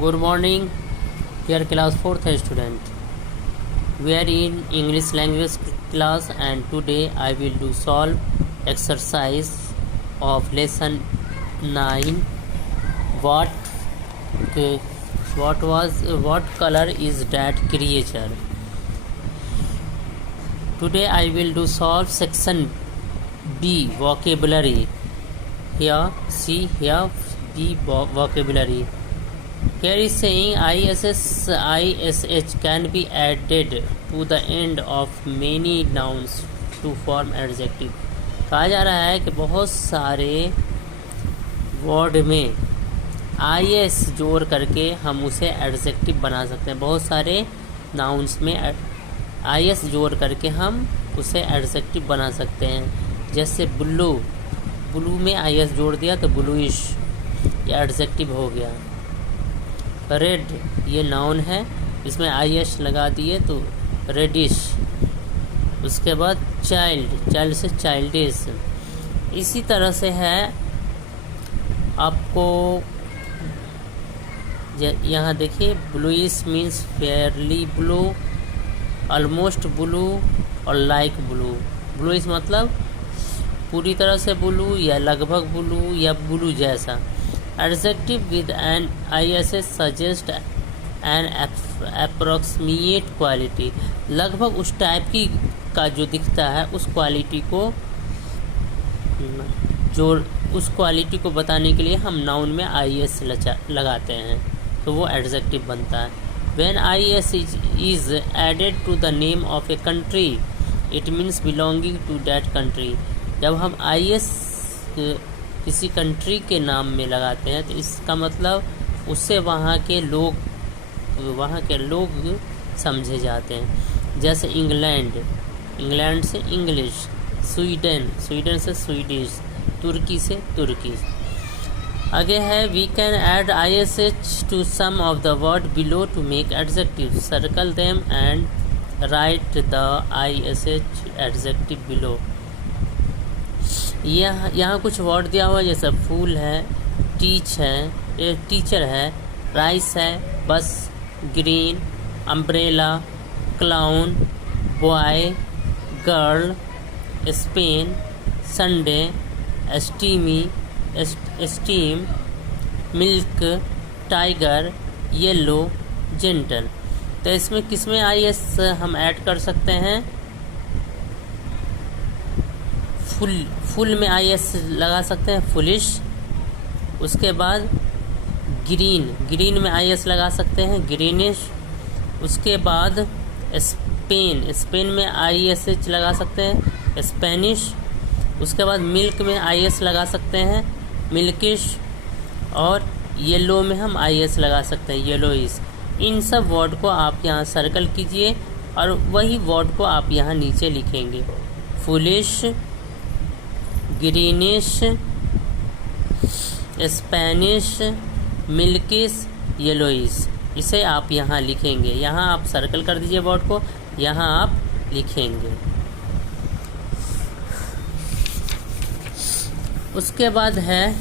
Good morning, dear class 4th student. We are in English language class and today I will do solve exercise of lesson 9. What color is that creature? Today I will do solve section B, vocabulary. Here B, vocabulary. Here is saying ISH can be added to the end of many nouns to form adjective. कहा जा रहा है कि बहुत सारे word में IS जोड़ करके हम उसे एडजेक्टिव बना सकते हैं. बहुत सारे नाउन्स में IS जोड़ करके हम उसे एडजेक्टिव बना सकते हैं. जैसे ब्लू में IS जोड़ दिया तो ब्लूइश, ये एडजेक्टिव हो गया. रेड ये नाउन है, इसमें IS लगा दिए तो रेडिश. उसके बाद चाइल्ड से चाइल्डिश. इसी तरह से है. आपको यहाँ देखिए, bluish means Fairlie blue, almost blue और लाइक ब्लू. ब्लूइश मतलब पूरी तरह से ब्लू या लगभग ब्लू या ब्लू जैसा. Adjective with an IS suggest an approximate quality. लगभग उस टाइप की का जो दिखता है उस क्वालिटी को बताने के लिए हम नाउन में IS लगाते हैं तो वो एडजेक्टिव बनता है. When IS is added to the name of a country, it means belonging to that country. जब हम IS किसी कंट्री के नाम में लगाते हैं तो इसका मतलब उससे वहाँ के लोग समझे जाते हैं. जैसे इंग्लैंड से इंग्लिश, स्वीडन से स्वीडिश, तुर्की से तुर्किश. आगे है we can add ISH to some of the word below to make adjective. Circle them and write the ISH adjective below. यहाँ कुछ वर्ड दिया हुआ है जैसे फूल है, टीचर है, राइस है, बस, green, umbrella, clown, boy, girl, Spain, Sunday, steam, milk, tiger, yellow, gentle. तो इसमें किसमें IS हम ऐड कर सकते हैं? फुल में IS लगा सकते हैं, फुलिश. उसके बाद ग्रीन में IS लगा सकते हैं, ग्रीनिश. उसके बाद स्पेन में ISH लगा सकते हैं, स्पेनिश. उसके बाद मिल्क में IS लगा सकते हैं, मिल्किश. और येलो में हम IS लगा सकते हैं, येलोइश. इन सब वर्ड को आप यहाँ सर्कल कीजिए और वही वर्ड को आप यहाँ नीचे लिखेंगे. Foolish, greenish, Spanish, milkish, yellowish. इसे आप यहाँ लिखेंगे. यहाँ आप सर्कल कर दीजिए वर्ड को, यहाँ आप लिखेंगे. उसके बाद है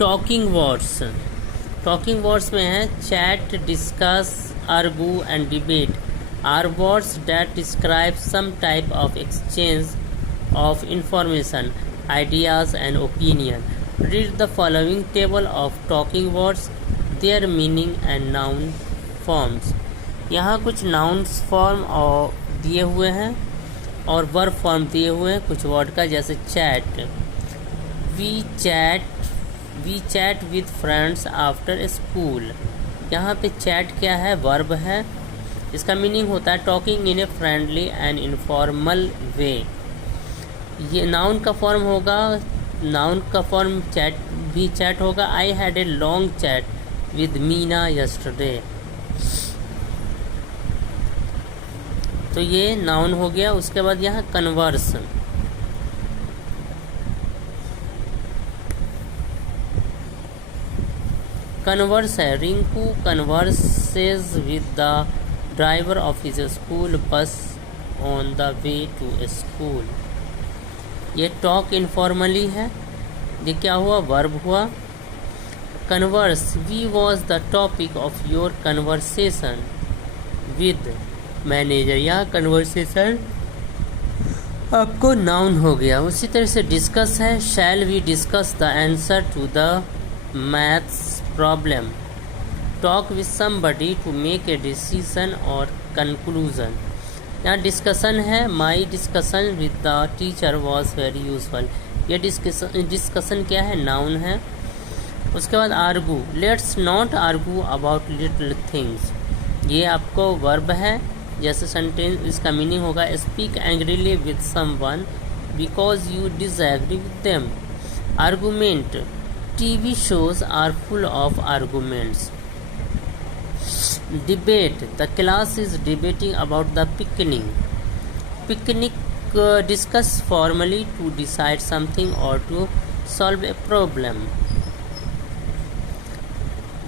टॉकिंग वर्ड्स. टॉकिंग वर्ड्स में है chat, discuss, argue and debate are words that describe some type of exchange of information, ideas and opinion. Read the following table of talking words, their meaning and noun forms. यहाँ कुछ nouns form और दिए हुए हैं और verb form दिए हुए हैं कुछ word का. जैसे chat, we chat with friends after school. यहाँ पे chat क्या है? verb है. इसका meaning होता है talking in a friendly and informal way. ये नाउन का फॉर्म होगा. नाउन का फॉर्म चैट होगा. I had a long chat with Meena yesterday. तो ये नाउन हो गया. उसके बाद यहाँ कन्वर्स. कन्वर्स है. Rinku converses with the driver of his school bus on the way to school. ये टॉक इनफॉर्मली है. ये क्या हुआ? वर्ब हुआ. Converse we was the topic of your conversation with manager. यहाँ कन्वर्सेशन आपको नाउन हो गया। उसी तरह से डिस्कस है, shall we discuss the answer to the maths problem. Talk with somebody to make a decision और कंक्लूजन। यहाँ डिस्कशन है, my discussion with the teacher was very useful. यह डिस्कशन क्या है, नाउन है। उसके बाद argue, let's not argue about little things, ये आपको वर्ब है। जैसे सेंटेंस इसका मीनिंग होगा speak angrily with someone because you disagree with them. Argument, TV shows are full of arguments. Debate, the class is debating about the picnic. Picnic, discuss formally to decide something और to solve a problem.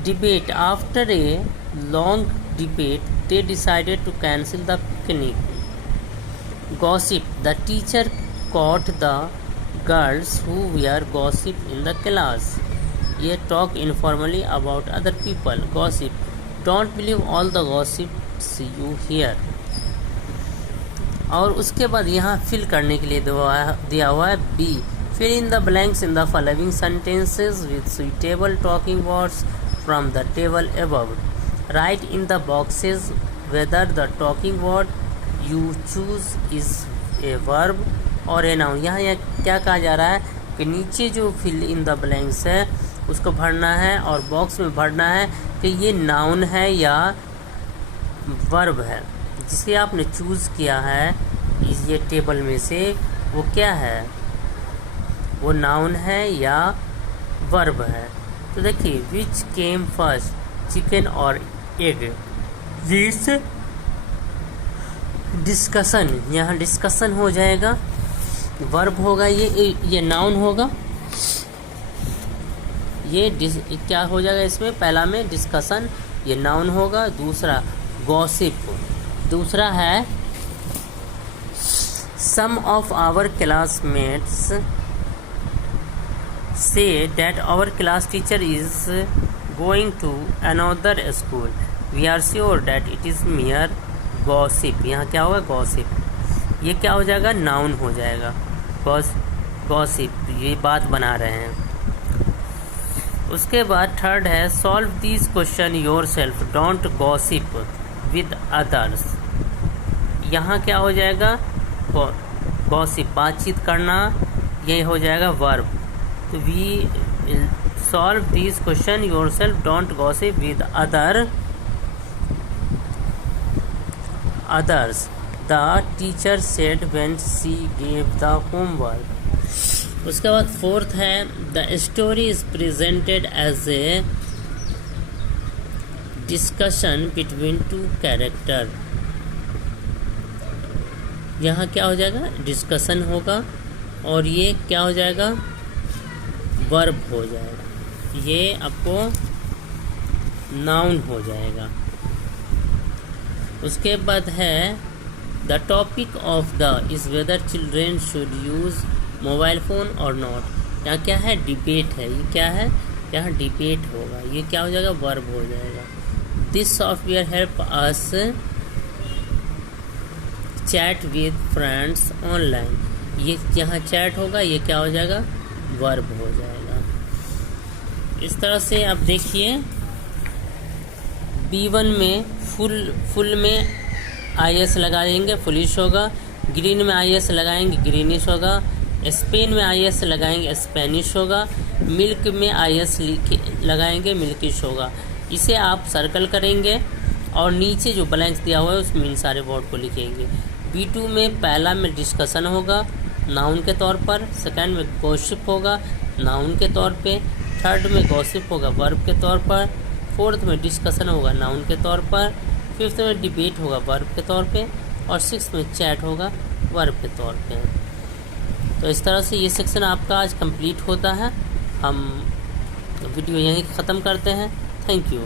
Debate, after a long debate they decided to cancel the picnic. Gossip, the teacher caught the girls who were gossip in the class. ये talk informally about other people. Gossip, don't believe all the gossips you hear. और उसके बाद यहाँ fill करने के लिए दिया हुआ है B. Fill in the blanks in the following sentences with suitable talking words from the table above. Write in the boxes whether the talking word you choose is a verb or a noun. यहाँ क्या कहा जा रहा है कि नीचे जो fill in the blanks है उसको भरना है और बॉक्स में भरना है कि ये नाउन है या वर्ब है। जिसे आपने चूज़ किया है इस ये टेबल में से वो क्या है, वो नाउन है या वर्ब है। तो देखिए विच केम फर्स्ट, चिकन और एग। दिस डिस्कशन, यहाँ डिस्कशन हो जाएगा, वर्ब होगा, ये नाउन होगा। ये क्या हो जाएगा इसमें, पहला में डिस्कशन, ये नाउन होगा। दूसरा गॉसिप, दूसरा है सम ऑफ आवर क्लासमेट्स से that our class teacher is going to another school, we are sure that it is mere gossip. यहाँ क्या होगा, गॉसिप। ये क्या हो जाएगा, नाउन हो जाएगा। गॉसिप, ये बात बना रहे हैं। उसके बाद थर्ड है solve this question your self, don't gossip with others. यहाँ क्या हो जाएगा, गॉसिप, बातचीत करना, ये हो जाएगा वर्ब। तो we solve these question yourself, don't gossip with others, the teacher said when she gave the homework. उसके बाद फोर्थ है the story is presented as a discussion between two character। यहाँ क्या हो जाएगा, डिस्कशन होगा और ये क्या हो जाएगा, वर्ब हो जाएगा। ये आपको नाउन हो जाएगा। उसके बाद है the topic of the is whether children should use mobile phone और नॉट। यहाँ क्या है, डिबेट है। ये क्या है, यहाँ डिबेट होगा। ये क्या हो जाएगा, वर्ब हो जाएगा। This software help us chat with friends online. ये यहाँ चैट होगा, ये क्या हो जाएगा, वर्ब हो जाएगा। इस तरह से आप देखिए B1 में फुल में IS लगाएंगे, फुलिश होगा। ग्रीन में IS लगाएंगे, ग्रीनिश होगा। स्पेन में IS लगाएंगे, स्पेनिश होगा। मिल्क में IS लगाएंगे, मिल्किश होगा। इसे आप सर्कल करेंगे और नीचे जो ब्लैंक्स दिया हुआ है उसमें इन सारे वर्ड को लिखेंगे। B2 में पहला में डिस्कशन होगा नाउन के तौर पर, सेकंड में गॉसिप होगा नाउन के तौर पे, थर्ड में गॉसिप होगा वर्ब के तौर पर, फोर्थ में डिस्कशन होगा नाउन के तौर पर, फिफ्थ में डिबेट होगा वर्ब के तौर पे और सिक्स्थ में चैट होगा वर्ब के तौर पे। तो इस तरह से ये सेक्शन आपका आज कंप्लीट होता है। हम वीडियो यहीं ख़त्म करते हैं। Thank you.